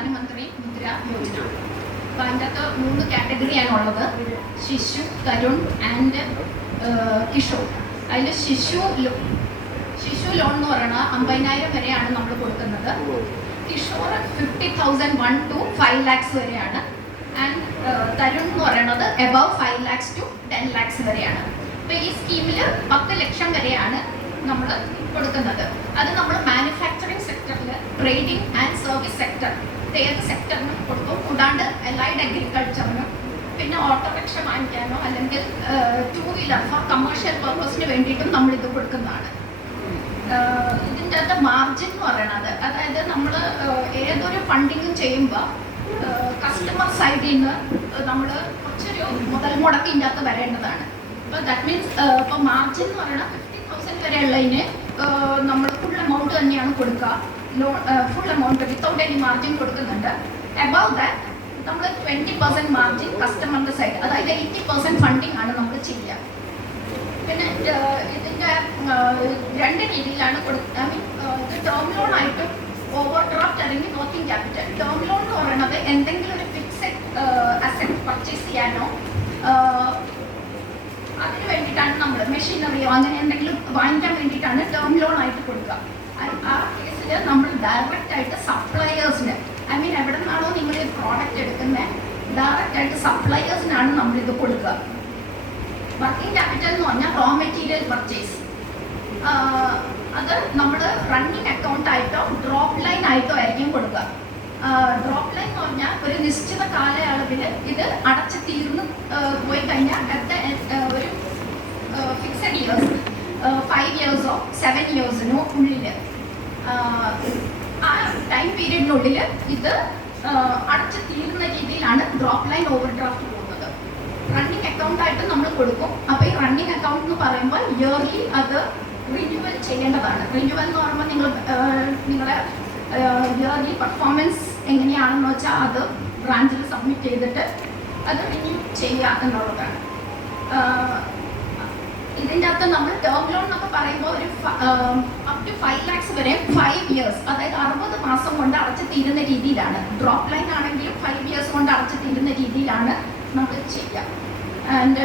പ്രധാനമന്ത്രി മുദ്ര യോജന. അപ്പോൾ അതിൻ്റെ അകത്ത് 3 കാറ്റഗറിയാണുള്ളത്: ശിശു, തരുൺ ആൻഡ് കിഷോർ. അതിൽ ശിശു ലോൺ എന്ന് പറയുന്നത് 50,000 വരെയാണ് നമ്മൾ കൊടുക്കുന്നത്. കിഷോർ 50,000 1 to 5 lakhs വരെയാണ്. ആൻഡ് തരുൺ എന്ന് പറയുന്നത് എബവ് 5 lakhs to 10 lakhs വരെയാണ്. അപ്പോൾ ഈ സ്കീമിൽ 10 ലക്ഷം വരെയാണ് നമ്മൾ കൊടുക്കുന്നത്. അത് നമ്മൾ മാനുഫാക്ചറിങ് സെക്ടറിൽ, ട്രേഡിംഗ് ആൻഡ് സർവീസ് സെക്ടർ, ഏത് സെക്ടറിനും കൊടുക്കും. കൂടാണ്ട് അലൈഡ് അഗ്രികൾച്ചറിനും, പിന്നെ ഓട്ടോറിക്ഷ വാങ്ങിക്കാനോ അല്ലെങ്കിൽ 2 വീലർ ഫോർ കമേഴ്ഷ്യൽ പർപ്പസിന് വേണ്ടിയിട്ടും നമ്മളിത് കൊടുക്കുന്നതാണ്. ഇതിൻ്റെ അകത്ത് മാർജിൻ എന്ന് പറയുന്നത്, അതായത് നമ്മൾ ഏതൊരു ഫണ്ടിങ്ങും ചെയ്യുമ്പോൾ കസ്റ്റമർ സൈഡിൽ നിന്ന് നമ്മൾ കുറച്ചൊരു മുതൽ മുടക്ക് ഇതിൻ്റെ അകത്ത് വരേണ്ടതാണ്. അപ്പോൾ ദാറ്റ് മീൻസ് ഇപ്പോൾ മാർജിൻ എന്ന് പറയുന്നത് 50,000 വരെയുള്ളതിന് നമ്മൾ ഫുൾ എമൗണ്ട് തന്നെയാണ് കൊടുക്കുക. Full amount without any margin കൊടുക്കുന്നുണ്ട്. അബവ് ദാറ്റ് നമ്മൾ 20% മാർജിൻ കസ്റ്റമറിൻ്റെ സൈഡ്, അതായത് 80% ഫണ്ടിങ് ആണ് നമ്മൾ ചെയ്യുക. പിന്നെ ഇതിൻ്റെ 2 രീതിയിലാണ് കൊടുക്കുക. ഇത് ടേം ലോൺ ആയിട്ടും ഓവർ ഡ്രാഫ്റ്റ് അല്ലെങ്കിൽ വർക്കിംഗ് ക്യാപിറ്റൽ. ടേം ലോൺ എന്ന് പറയുന്നത് എന്തെങ്കിലും ഒരു ഫിക്സഡ് അസറ്റ് പർച്ചേസ് ചെയ്യാനോ അതിന് വേണ്ടിയിട്ടാണ് നമ്മൾ മെഷീനറിയോ അങ്ങനെ എന്തെങ്കിലും വാങ്ങിക്കാൻ വേണ്ടിയിട്ടാണ് ടേം ലോൺ ആയിട്ട് കൊടുക്കുക. ആ കേസിൽ നമ്മൾ ഡയറക്റ്റ് ആയിട്ട് സപ്ലയേഴ്സിന്, ഐ മീൻ എവിടെ നിന്നാണോ നിങ്ങൾ ഈ പ്രോഡക്റ്റ് എടുക്കുന്നത്, ഡയറക്റ്റ് ആയിട്ട് സപ്ലയേഴ്സിനാണ് നമ്മളിത് കൊടുക്കുക. വർക്കിംഗ് ക്യാപിറ്റൽ എന്ന് പറഞ്ഞാൽ റോ മെറ്റീരിയൽ പർച്ചേസ്. അത് നമ്മൾ റണ്ണിങ് അക്കൗണ്ട് ആയിട്ടോ ഡ്രോപ്പ് ലൈൻ ആയിട്ടോ ആയിരിക്കും കൊടുക്കുക. ഡ്രോപ്പ് ലൈൻ എന്ന് പറഞ്ഞാൽ ഒരു നിശ്ചിത കാലയളവിൽ ഇത് അടച്ച് തീർന്ന് പോയി കഴിഞ്ഞാൽ ഒരു ഫിക്സഡ് ഇയേഴ്സ്, 5 yearsോ 7 yearsനോ ഉള്ളിൽ, ആ ടൈം പീരീഡിനുള്ളിൽ ഇത് അടച്ച് തീരുന്ന രീതിയിലാണ് ഡ്രോപ്പ് ലൈൻ ഓവർ ഡ്രാഫ്റ്റ് പോകുന്നത്. റണ്ണിങ് അക്കൗണ്ട് ആയിട്ട് നമ്മൾ കൊടുക്കും. അപ്പോൾ ഈ റണ്ണിങ് അക്കൗണ്ട് എന്ന് പറയുമ്പോൾ ഇയർലി അത് റിന്യൂവൽ ചെയ്യേണ്ടതാണ്. റിന്യൂവൽ എന്ന് പറയുമ്പോൾ നിങ്ങളുടെ ഇയർലി പെർഫോമൻസ് എങ്ങനെയാണെന്ന് വെച്ചാൽ അത് ബ്രാഞ്ചിൽ സബ്മിറ്റ് ചെയ്തിട്ട് അത് റിന്യൂ ചെയ്യുക എന്നുള്ളതാണ്. ഇതിൻ്റെ അകത്ത് നമ്മൾ ടേം ലോൺ എന്നൊക്കെ പറയുമ്പോൾ ഒരു അപ് ടു 5 lakhs വരെ 5 years, അതായത് 60 മാസം കൊണ്ട് അടച്ചു തീരുന്ന രീതിയിലാണ്. ഡ്രോപ്പ് ലൈൻ ആണെങ്കിലും 5 years കൊണ്ട് അടച്ചു തീരുന്ന രീതിയിലാണ് നമ്മൾ ചെയ്യുക. And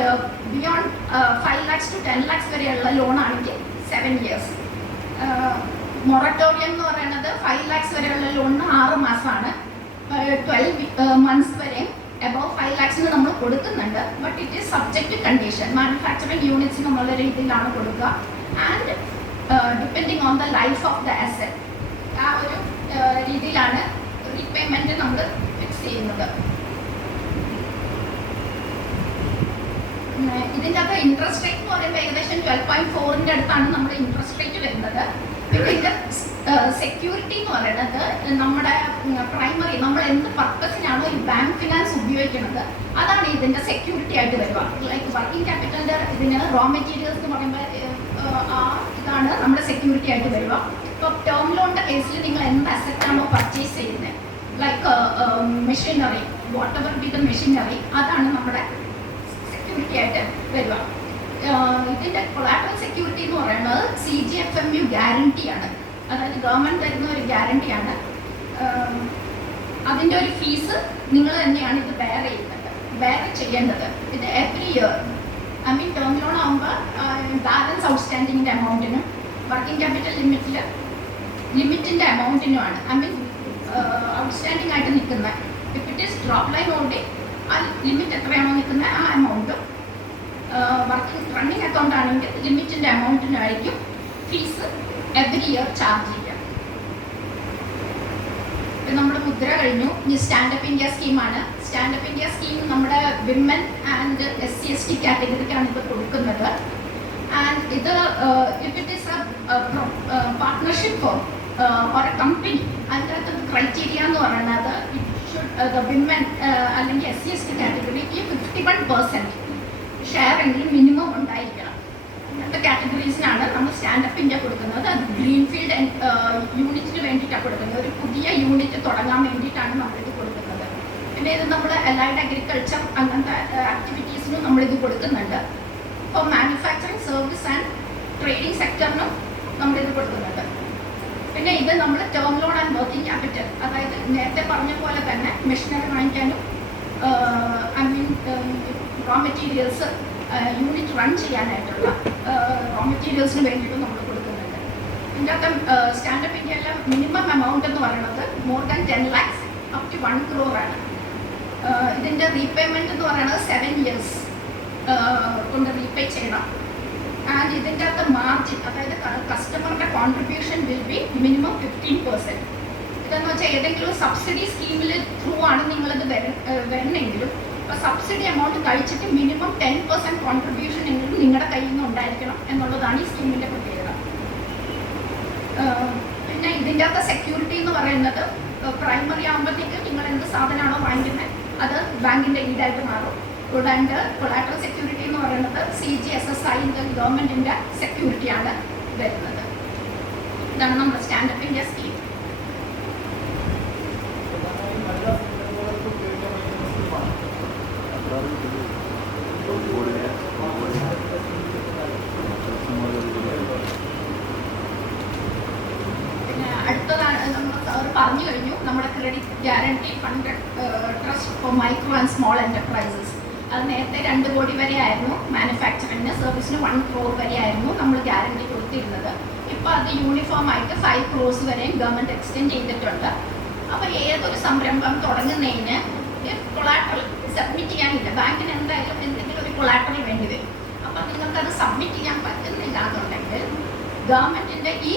beyond 5 lakhs to 10 lakhs വരെയുള്ള ലോൺ ആണെങ്കിൽ 7 years. മൊറട്ടോറിയം എന്ന് പറയുന്നത് 5 lakhs വരെയുള്ള ലോണിന് 6 മാസമാണ്. 12 months വരെ above 5 lakhs നമ്മൾ കൊടുക്കുന്നുണ്ട്. But it is subject condition. Manufacturing യൂണിറ്റ്സിന് എന്നുള്ള രീതിയിലാണ് കൊടുക്കുക. And depending on the life of the asset, ആ ഒരു രീതിയിലാണ് റീപേയ്മെൻറ്റ് നമ്മൾ ഫിക്സ് ചെയ്യുന്നത്. ഇതിൻ്റെ അകത്ത് ഇൻട്രസ്റ്റ് റേറ്റ് എന്ന് പറയുമ്പോൾ ഏകദേശം 12.4ൻ്റെ അടുത്താണ് നമ്മുടെ ഇൻട്രസ്റ്റ് റേറ്റ് വരുന്നത്. പിന്നെ ഇതിൻ്റെ സെക്യൂരിറ്റി എന്ന് പറയുന്നത് നമ്മുടെ പ്രൈമറി, നമ്മൾ എന്ത് പർപ്പസിനാണോ ഈ ബാങ്ക് ഫിനാൻസ് ഉപയോഗിക്കുന്നത് അതാണ് ഇതിൻ്റെ സെക്യൂരിറ്റി ആയിട്ട് വരിക. ലൈക്ക് വർക്കിംഗ് ക്യാപിറ്റലിൻ്റെ ഇതിന് റോ മെറ്റീരിയൽസ് എന്ന് പറയുമ്പോൾ ഇതാണ് നമ്മുടെ സെക്യൂരിറ്റി ആയിട്ട് വരിക. ഇപ്പോൾ ടേം ലോണിൻ്റെ കേസിൽ നിങ്ങൾ എന്ത് അസറ്റാണോ പർച്ചേസ് ചെയ്യുന്നത്, like machinery, what ever B the machinery, അതാണ് നമ്മുടെ സെക്യൂരിറ്റി ആയിട്ട് വരിക. ഇതിൻ്റെ കൊളാറ്ററൽ സെക്യൂരിറ്റി എന്ന് പറയുന്നത് CGFMU ഗ്യാരണ്ടിയാണ്. അതായത് ഗവൺമെൻറ് തരുന്ന ഒരു ഗ്യാരണ്ടിയാണ്. അതിൻ്റെ ഒരു ഫീസ് നിങ്ങൾ തന്നെയാണ് ഇത് ബെയർ ചെയ്യേണ്ടത്. ഇത് every year, I mean term loan ആകുമ്പോൾ ബാലൻസ് ഔട്ട്സ്റ്റാൻഡിങ്ങിൻ്റെ എമൗണ്ടിനും വർക്കിംഗ് ക്യാപിറ്റൽ ലിമിറ്റിൻ്റെ എമൗണ്ടിനുമാണ്. ഐ മീൻ ഔട്ട്സ്റ്റാൻഡിങ് ആയിട്ട് നിൽക്കുന്ന, if it is drop line already ആ ലിമിറ്റ് എത്രയാണോ നിൽക്കുന്നത് ആ എമൗണ്ടും, വർക്കിംഗ് റണ്ണിങ് അക്കൗണ്ട് ആണെങ്കിൽ ലിമിറ്റിൻ്റെ എമൗണ്ടിനായിരിക്കും ഫീസ് എവറി ഇയർ ചാർജ് ചെയ്യുക. ഇപ്പം നമ്മുടെ മുദ്ര കഴിഞ്ഞു. ഇനി സ്റ്റാൻഡപ്പ് ഇന്ത്യ സ്കീമാണ്. സ്റ്റാൻഡപ്പ് ഇന്ത്യ സ്കീം നമ്മുടെ വിമൻ ആൻഡ് SC/ST കാറ്റഗറിക്കാണ് ഇത് കൊടുക്കുന്നത്. ആൻഡ് ഇത് if it is A partnership four or A company, അതിൻ്റെ അകത്ത് ക്രൈറ്റീരിയ എന്ന് പറയുന്നത് വിമൻ അല്ലെങ്കിൽ SC/ST കാറ്റഗറിക്ക് 51% ഷെയർ എങ്കിലും മിനിമം ഉണ്ടായിരിക്കണം. ഇങ്ങനത്തെ കാറ്റഗറീസിനാണ് നമ്മൾ സ്റ്റാൻഡപ്പ് ഇന്ത്യ കൊടുക്കുന്നത്. അത് ഗ്രീൻഫീൽഡ് യൂണിറ്റിന് വേണ്ടിയിട്ടാണ് കൊടുക്കുന്നത്. ഒരു പുതിയ യൂണിറ്റ് തുടങ്ങാൻ വേണ്ടിയിട്ടാണ് നമ്മളിത് കൊടുക്കുന്നത്. പിന്നെ ഇത് നമ്മൾ അലൈഡ് അഗ്രികൾച്ചർ അങ്ങനത്തെ ആക്ടിവിറ്റീസിനും നമ്മളിത് കൊടുക്കുന്നുണ്ട്. ഇപ്പോൾ മാനുഫാക്ചറിങ്, സർവീസ് ആൻഡ് ട്രേഡിംഗ് സെക്ടറിനും നമ്മളിത് കൊടുക്കുന്നുണ്ട്. പിന്നെ ഇത് നമ്മൾ term loan and working capital, അതായത് നേരത്തെ പറഞ്ഞ പോലെ തന്നെ മെഷീനറി വാങ്ങിക്കാനും I mean raw materials unit run ചെയ്യാനായിട്ടുള്ള റോ മെറ്റീരിയൽസിന് വേണ്ടിയിട്ട് നമ്മൾ കൊടുക്കുന്നുണ്ട്. ഇതിൻ്റെ അകത്ത് സ്റ്റാൻഡപ്പ് ഇന്ത്യയിലെ മിനിമം എമൗണ്ട് എന്ന് പറയുന്നത് more than 10 lakhs up to 1 crore ആണ്. ഇതിൻ്റെ റീപേയ്മെൻറ്റ് എന്ന് പറയുന്നത് 7 years കൊണ്ട് റീപേ ചെയ്യണം. ആൻഡ് ഇതിൻ്റെ അകത്ത് മാർജിൻ, അതായത് കസ്റ്റമറുടെ കോൺട്രിബ്യൂഷൻ വിൽ ബി മിനിമം 15%. ഇതെന്ന് വെച്ചാൽ ഏതെങ്കിലും സബ്സിഡി സ്കീമിൽ ത്രൂ ആണ് നിങ്ങളിത് വരണമെങ്കിലും ഇപ്പോൾ സബ്സിഡി എമൗണ്ട് കഴിച്ചിട്ട് മിനിമം 10% കോൺട്രിബ്യൂഷൻ എങ്കിലും നിങ്ങളുടെ കയ്യിൽ നിന്ന് ഉണ്ടായിരിക്കണം എന്നുള്ളതാണ് ഈ സ്കീമിൻ്റെ പ്രത്യേകത. പിന്നെ ഇതിൻ്റെ അകത്ത് സെക്യൂരിറ്റി എന്ന് പറയുന്നത് പ്രൈമറി ആകുമ്പോഴത്തേക്ക് നിങ്ങൾ എന്ത് സാധനമാണോ വാങ്ങിക്കുന്നത് അത് ബാങ്കിൻ്റെ ഈടായിട്ട് മാറും. കൂടാണ്ട് കൊളാട്രൽ സെക്യൂരിറ്റി എന്ന് പറയുന്നത് CGSSI ഗവൺമെൻറ്റിൻ്റെ സെക്യൂരിറ്റിയാണ് വരുന്നത്. ഇതാണ് നമ്മുടെ സ്റ്റാൻഡപ്പ് ഇന്ത്യ സ്കീം. പിന്നെ അടുത്തതാണ് നമ്മൾ പറഞ്ഞു കഴിഞ്ഞു, നമ്മുടെ credit guarantee fund trust four micro and small enterprises. അത് നേരത്തെ 2 കോടി വരെ ആയിരുന്നു, മാനുഫാക്ചറിങ്ങിന് സർവീസിന് 1 crore വരെ ആയിരുന്നു നമ്മൾ ഗ്യാരണ്ടി കൊടുത്തിരുന്നത്. ഇപ്പോൾ അത് യൂണിഫോം ആയിട്ട് 5 crores വരെയും ഗവൺമെൻറ് എക്സ്റ്റെൻഡ് ചെയ്തിട്ടുണ്ട്. അപ്പോൾ ഏതൊരു സംരംഭം തുടങ്ങുന്നതിന് കൊളാട്രൽ സബ്മിറ്റ് ചെയ്യാനില്ല, ബാങ്കിന് എന്തായാലും എന്തെങ്കിലും ഒരു കൊളാട്രൽ വേണ്ടി വരും. അപ്പോൾ നിങ്ങൾക്കത് സബ്മിറ്റ് ചെയ്യാൻ പറ്റുന്നില്ല എന്നുണ്ടെങ്കിൽ ഗവൺമെൻറ്റിൻ്റെ ഈ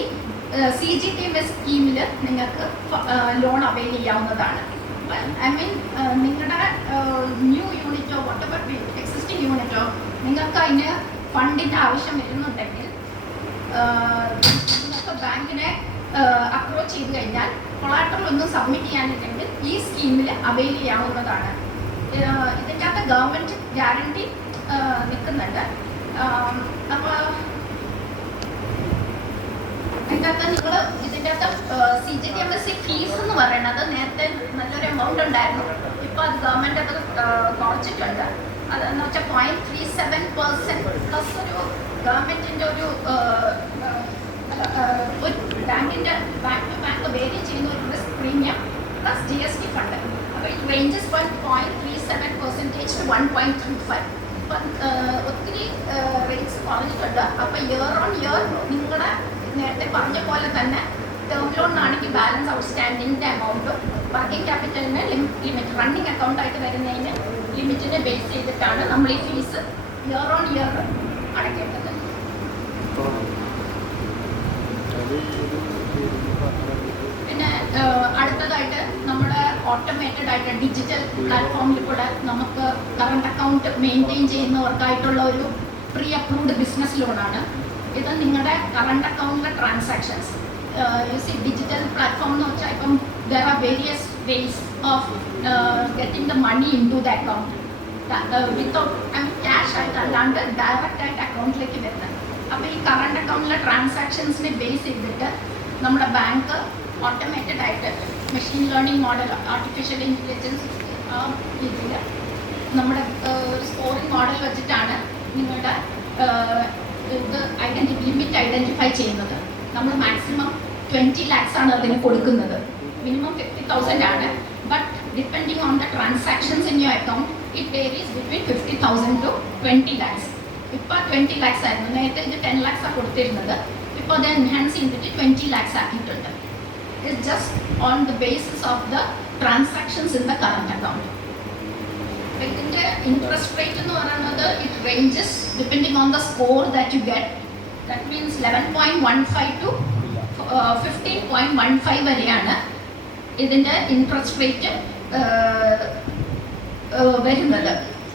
CGTMS സ്കീമിൽ നിങ്ങൾക്ക് ലോൺ അവൈൽ ചെയ്യാവുന്നതാണ്. ഐ മീൻ നിങ്ങളുടെ ന്യൂ യൂണിറ്റോ വോട്ടെവർ എക്സിസ്റ്റിംഗ് യൂണിറ്റോ നിങ്ങൾക്ക് അതിന് ഫണ്ടിൻ്റെ ആവശ്യം വരുന്നുണ്ടെങ്കിൽ നിങ്ങൾക്ക് ബാങ്കിനെ അപ്രോച്ച് ചെയ്ത് കഴിഞ്ഞാൽ കൊളാട്രൽ ഒന്നും സബ്മിറ്റ് ചെയ്യാനില്ലെങ്കിൽ ഈ സ്കീമിൽ അവൈൽ ചെയ്യാവുന്നതാണ്. ഇതിൻ്റെ അകത്ത് ഗവൺമെൻറ് ഗ്യാരണ്ടി നിൽക്കുന്നുണ്ട്. അപ്പോൾ ഇതിൻ്റെ അകത്ത് നിങ്ങൾ ഇതിൻ്റെ അകത്ത് CGTMS ഫീസ് എന്ന് പറയുന്നത് നേരത്തെ നല്ലൊരു എമൗണ്ട് ഉണ്ടായിരുന്നു, ഇപ്പോൾ അത് ഗവൺമെൻറ് അത് കുറച്ചിട്ടുണ്ട്. അതെന്ന് വെച്ചാൽ 0.37% പ്ലസ് ഒരു ഗവൺമെൻറ്റിൻ്റെ ഒരു ബാങ്കിൻ്റെ ബാങ്ക് ടു ബാങ്ക് വേരി ചെയ്യുന്ന ഒരു risk premium plus GST fund. അപ്പോൾ ഇത് റേഞ്ചസ് 0.37% to 1.35. അപ്പം ഒത്തിരി റേറ്റ്സ് കുറഞ്ഞിട്ടുണ്ട്. അപ്പോൾ ഇയർ ഓൺ ഇയർ നിങ്ങളുടെ നേരത്തെ പറഞ്ഞ പോലെ തന്നെ ടേം ലോണിനാണെങ്കിൽ ബാലൻസ് ഔട്ട്സ്റ്റാൻഡിങ്ങിൻ്റെ എമൗണ്ടും വർക്കിംഗ് ക്യാപിറ്റലിന് ലിമിറ്റ് റണ്ണിങ് അക്കൗണ്ടായിട്ട് വരുന്നതിന് ലിമിറ്റിനെ ബേസ് ചെയ്തിട്ടാണ് നമ്മൾ ഈ ഫീസ് ഇയർ ഓൺ ഇയർ അടയ്ക്കേണ്ടത്. പിന്നെ അടുത്തതായിട്ട് നമ്മുടെ ഓട്ടോമേറ്റഡ് ആയിട്ട് ഡിജിറ്റൽ പ്ലാറ്റ്ഫോമിൽ കൂടെ നമുക്ക് കറണ്ട് അക്കൗണ്ട് മെയിൻറ്റെയിൻ ചെയ്യുന്നവർക്കായിട്ടുള്ള ഒരു പ്രീ അപ്രൂവ്ഡ് ബിസിനസ് ലോണാണ് ഇത്. നിങ്ങളുടെ കറണ്ട് അക്കൗണ്ടിലെ ട്രാൻസാക്ഷൻസ് ഡിജിറ്റൽ പ്ലാറ്റ്ഫോം എന്ന് വെച്ചാൽ ഇപ്പം there are various ways of getting the money into the account without cash ആയിട്ട് അല്ലാണ്ട് ഡയറക്റ്റ് ആയിട്ട് അക്കൗണ്ടിലേക്ക് വരുന്നത്. അപ്പോൾ ഈ കറണ്ട് അക്കൗണ്ടിലെ ട്രാൻസാക്ഷൻസിനെ ബേസ് ചെയ്തിട്ട് നമ്മുടെ ബാങ്ക് ഓട്ടോമേറ്റഡ് ആയിട്ട് machine learning model artificial intelligence രീതിയിൽ നമ്മുടെ സ്കോറിംഗ് മോഡൽ വെച്ചിട്ടാണ് നിങ്ങളുടെ ഇത് ലിമിറ്റ് ഐഡൻറ്റിഫൈ ചെയ്യുന്നത്. നമ്മൾ മാക്സിമം 20 lakhs ആണ് അതിന് കൊടുക്കുന്നത്, മിനിമം 50,000 ആണ്. But depending on the transactions in your account it varies between 50,000 to 20 lakhs. ഇപ്പോൾ 20 lakhs ആയിരുന്നു, നേരത്തെ ഇത് 10 lakhs ആണ് കൊടുത്തിരുന്നത്. ഇപ്പോൾ അത് എൻഹാൻസ് ചെയ്തിട്ട് 20 lakhs ആക്കിയിട്ടുണ്ട്. It's just on the basis of the transactions in the current account. ഇതിൻ്റെ ഇൻട്രസ്റ്റ് റേറ്റ് എന്ന് പറയുന്നത് it ranges depending on the score that you get. That means 11.15 to 15.15 വരെയാണ് ഇതിൻ്റെ ഇൻട്രസ്റ്റ് റേറ്റ് വരുന്നത്.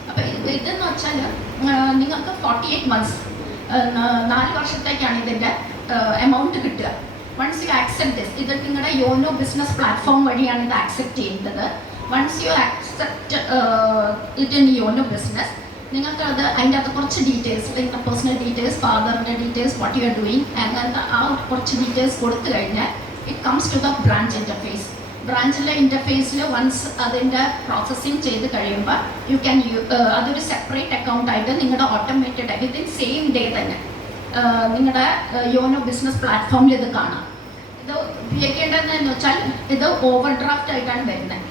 അപ്പോൾ ഇതെന്ന് വെച്ചാൽ നിങ്ങൾക്ക് 48 months 4 വർഷത്തേക്കാണ് ഇതിൻ്റെ എമൗണ്ട് കിട്ടുക. വൺസ് യു ആക്സെപ്റ്റ് ദിസ്, ഇത് നിങ്ങളുടെ യോനോ ബിസിനസ് പ്ലാറ്റ്ഫോം വഴിയാണ് ഇത് ആക്സെപ്റ്റ് ചെയ്യുന്നത്. Once you accept it in YONO business, നിങ്ങൾക്ക് അത് അതിൻ്റെ അകത്ത് കുറച്ച് ഡീറ്റെയിൽസ്, നിങ്ങളുടെ പേഴ്സണൽ ഡീറ്റെയിൽസ്, ഫാദറിൻ്റെ details, what you are doing, അങ്ങനത്തെ ആ കുറച്ച് ഡീറ്റെയിൽസ് കൊടുത്തു കഴിഞ്ഞാൽ it comes to the branch interface. ബ്രാഞ്ചിലെ ഇൻ്റർഫേസിൽ വൺസ് അതിൻ്റെ പ്രോസസ്സിങ് ചെയ്ത് കഴിയുമ്പോൾ യു ക്യാൻ അതൊരു സെപ്പറേറ്റ് അക്കൗണ്ടായിട്ട് നിങ്ങളുടെ ഓട്ടോമേറ്റഡ് വിത്തിൻ സെയിം ഡേ തന്നെ നിങ്ങളുടെ യോനോ ബിസിനസ് പ്ലാറ്റ്ഫോമിൽ ഇത് കാണാം. ഇത് ഉപയോഗിക്കേണ്ടതെന്ന് വെച്ചാൽ ഇത് ഓവർ ഡ്രാഫ്റ്റ് ആയിട്ടാണ് വരുന്നത്.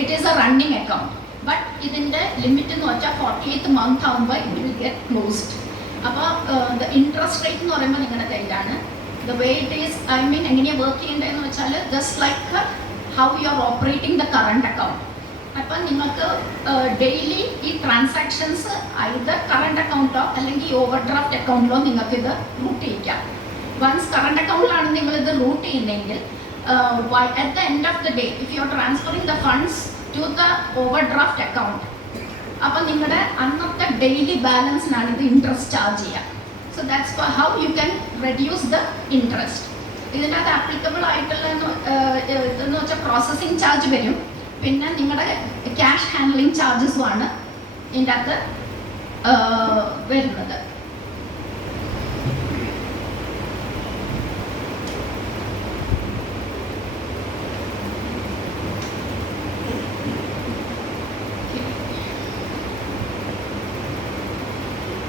It is A running account. But ഇതിൻ്റെ ലിമിറ്റ് എന്ന് വെച്ചാൽ 48th month ആകുമ്പോൾ ഇറ്റ് വിൽ ഗെറ്റ് ക്ലോസ്ഡ്. അപ്പോൾ ദ ഇൻട്രസ്റ്റ് റേറ്റ് എന്ന് പറയുമ്പോൾ നിങ്ങളുടെ കയ്യിലാണ്. ദ വേ ഇറ്റ് ഈസ് എങ്ങനെയാണ് വർക്ക് ചെയ്യേണ്ടതെന്ന് വെച്ചാൽ just like how you are operating the current account. അപ്പം നിങ്ങൾക്ക് ഡെയിലി ഈ ട്രാൻസാക്ഷൻസ് ഐദർ കറണ്ട് അക്കൗണ്ടോ അല്ലെങ്കിൽ ഓവർ ഡ്രാഫ്റ്റ് അക്കൗണ്ടിലോ നിങ്ങൾക്കിത് റൂട്ട് ചെയ്യിക്കാം. വൺസ് കറണ്ട് അക്കൗണ്ടിലാണ് നിങ്ങളിത് റൂട്ട് ചെയ്യുന്നതെങ്കിൽ at the end of the day if you are transferring the funds to the overdraft account, അപ്പം നിങ്ങളുടെ അന്നത്തെ ഡെയിലി ബാലൻസിനാണ് ഇത് ഇൻട്രസ്റ്റ് ചാർജ് ചെയ്യുക. So that's how you can reduce the interest. ഇതിനകത്ത് ആപ്ലിക്കബിൾ ആയിട്ടുള്ള ഇതെന്ന് വെച്ചാൽ പ്രോസസ്സിങ് ചാർജ് വരും, പിന്നെ നിങ്ങളുടെ ക്യാഷ് ഹാൻഡ്ലിംഗ് ചാർജസുമാണ് ഇതിൻ്റെ അകത്ത് വരുന്നത്.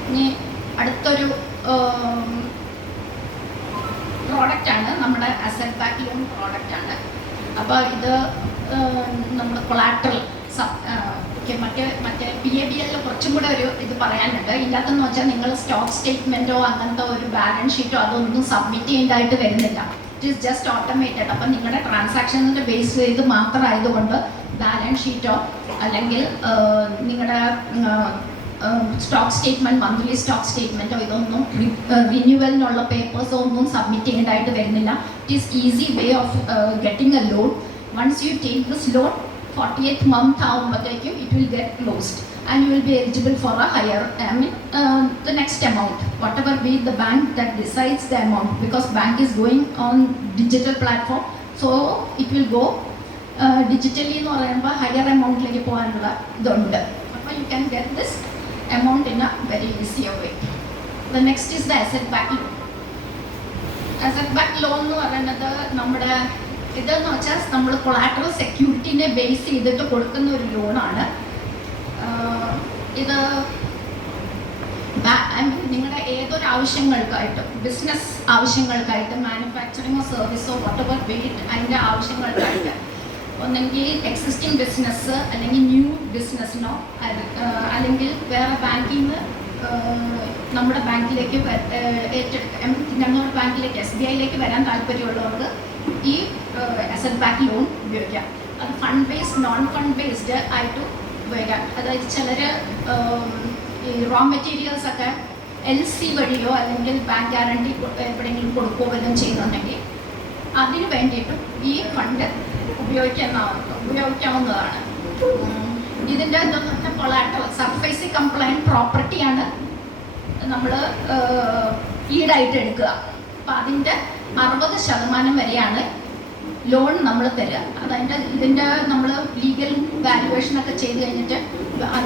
ഇനി അടുത്തൊരു പ്രോഡക്റ്റാണ് നമ്മുടെ അസറ്റ് ബാക്ക് ലോൺ പ്രോഡക്റ്റാണ്. അപ്പോൾ ഇത് നമ്മൾ കൊളാട്രൽ മറ്റേ PABL കുറച്ചും കൂടെ ഒരു ഇത് പറയാനുണ്ട്. ഇല്ലാത്തെന്ന് വെച്ചാൽ നിങ്ങൾ സ്റ്റോക്ക് സ്റ്റേറ്റ്മെൻറ്റോ അങ്ങനത്തെ ഒരു ബാലൻസ് ഷീറ്റോ അതൊന്നും സബ്മിറ്റ് ചെയ്യേണ്ടതായിട്ട് വരുന്നില്ല. It is just automated. അപ്പം നിങ്ങളുടെ ട്രാൻസാക്ഷൻസിൻ്റെ ബേസ് ചെയ്ത് മാത്രമായതുകൊണ്ട് ബാലൻസ് ഷീറ്റോ അല്ലെങ്കിൽ നിങ്ങളുടെ സ്റ്റോക്ക് സ്റ്റേറ്റ്മെൻറ്റ് മന്ത്ലി സ്റ്റോക്ക് സ്റ്റേറ്റ്മെൻറ്റോ ഇതൊന്നും റിന്യൂവലിനുള്ള പേപ്പേഴ്സോ ഒന്നും സബ്മിറ്റ് ചെയ്യേണ്ടതായിട്ട് വരുന്നില്ല. It is easy way of getting A loan. Once you take this loan, 48th month ആവുമ്പോഴത്തേക്കും it will get closed and you will be eligible for a higher, the next amount, whatever be the bank that decides the amount, because bank is going on digital platform, so it will go digitally എന്ന് പറയുമ്പോൾ higher amountലേക്ക് പോകാനുള്ള ഇതുണ്ട്. അപ്പോൾ you can get this amount in a very easier way. The next is the asset back loan. Asset back loan എന്ന് പറയുന്നത് നമ്മുടെ ഇതെന്ന് വെച്ചാൽ നമ്മൾ കൊളാട്രൽ സെക്യൂരിറ്റിനെ ബേസ് ചെയ്തിട്ട് കൊടുക്കുന്ന ഒരു ലോണാണ്. ഇത് നിങ്ങളുടെ ഏതൊരു ആവശ്യങ്ങൾക്കായിട്ടും ബിസിനസ് ആവശ്യങ്ങൾക്കായിട്ട് മാനുഫാക്ചറിങ്ങോ സർവീസോ വോട്ടെവർ വെയിറ്റ് അതിൻ്റെ ആവശ്യങ്ങൾക്കായിട്ട് ഒന്നെങ്കിൽ എക്സിസ്റ്റിംഗ് ബിസിനസ് അല്ലെങ്കിൽ ന്യൂ ബിസിനസ്സിനോ അല്ലെങ്കിൽ വേറെ ബാങ്കിങ് നമ്മുടെ ബാങ്കിലേക്ക് ഞങ്ങളുടെ ബാങ്കിലേക്ക് SBIയിലേക്ക് വരാൻ താല്പര്യമുള്ളവർക്ക് ഈ അസറ്റ് ബാക്ക് ലോൺ ഉപയോഗിക്കാം. അത് fund based non fund based ആയിട്ട് ഉപയോഗിക്കാം. അതായത് ചിലർ ഈ റോ മെറ്റീരിയൽസ് ഒക്കെ LC വഴിയോ അല്ലെങ്കിൽ ബാങ്ക് ഗ്യാരണ്ടി എവിടെയെങ്കിലും കൊടുക്കുകയോ വല്ലതും ചെയ്യുന്നുണ്ടെങ്കിൽ അതിന് വേണ്ടിയിട്ടും ഈ ഫണ്ട് ഉപയോഗിക്കാവുന്നതാണ്. ഇതിൻ്റെ എന്താ കൊളാട്രൽ സർഫേസി കംപ്ലൈൻറ്റ് പ്രോപ്പർട്ടിയാണ് നമ്മൾ ഈടായിട്ട് എടുക്കുക. അപ്പം അതിൻ്റെ 60% വരെയാണ് ലോൺ നമ്മൾ തരിക. ഇതിൻ്റെ നമ്മൾ ലീഗൽ വാല്യുവേഷനൊക്കെ ചെയ്ത് കഴിഞ്ഞിട്ട്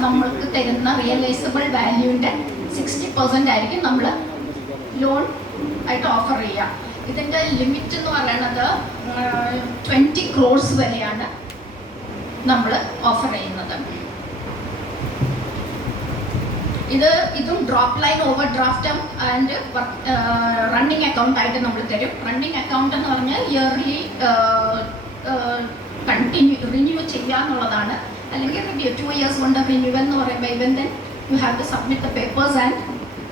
നമ്മൾക്ക് തരുന്ന റിയലൈസബിൾ വാല്യൂവിൻ്റെ 60% ആയിരിക്കും നമ്മൾ ലോൺ ആയിട്ട് ഓഫർ ചെയ്യുക. ഇതിൻ്റെ ലിമിറ്റ് എന്ന് പറയുന്നത് 20 crores വരെയാണ് നമ്മൾ ഓഫർ ചെയ്യുന്നത്. ഇതും drop line over draft and running account ആയിട്ട് നമ്മൾ തരും. റണ്ണിങ് അക്കൗണ്ട് എന്ന് പറഞ്ഞാൽ ഇയർലി റിന്യൂ ചെയ്യുക എന്നുള്ളതാണ്. അല്ലെങ്കിൽ 2 years കൊണ്ട് റിന്യൂവൽ എന്ന് പറയുമ്പോൾ even then you have to submit the papers and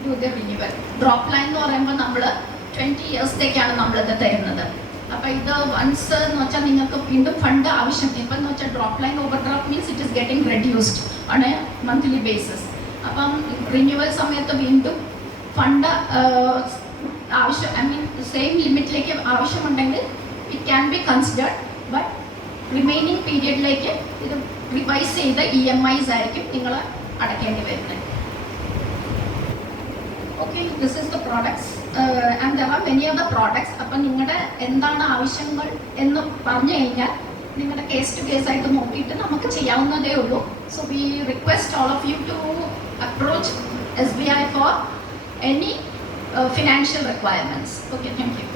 do the renewal. Drop line എന്ന് പറയുമ്പോൾ നമ്മൾ 20 yearsത്തേക്കാണ് നമ്മളിത് തരുന്നത്. അപ്പോൾ ഇത് വൺസ് എന്ന് വെച്ചാൽ നിങ്ങൾക്ക് വീണ്ടും ഫണ്ട് ആവശ്യം ഇപ്പം എന്ന് വെച്ചാൽ drop line overdraft means it is getting reduced on a monthly basis. അപ്പം റിന്യൂവൽ സമയത്ത് വീണ്ടും ഫണ്ട് സെയിം ലിമിറ്റിലേക്ക് ആവശ്യമുണ്ടെങ്കിൽ it can be considered. But remaining പീരിയഡിലേക്ക് ഇത് റിവൈസ് ചെയ്ത EMIs ആയിരിക്കും നിങ്ങൾ അടയ്ക്കേണ്ടി വരുന്നത്. Okay, this is the products and there are many of the products. അപ്പം നിങ്ങളുടെ എന്താണ് ആവശ്യങ്ങൾ എന്ന് പറഞ്ഞു കഴിഞ്ഞാൽ നിങ്ങളുടെ കേസ് ടു കേസ് ആയിട്ട് നോക്കിയിട്ട് നമുക്ക് ചെയ്യാവുന്നതേ ഉള്ളൂ. So we request all of you to approach SBI for any financial requirements. Okay, thank you.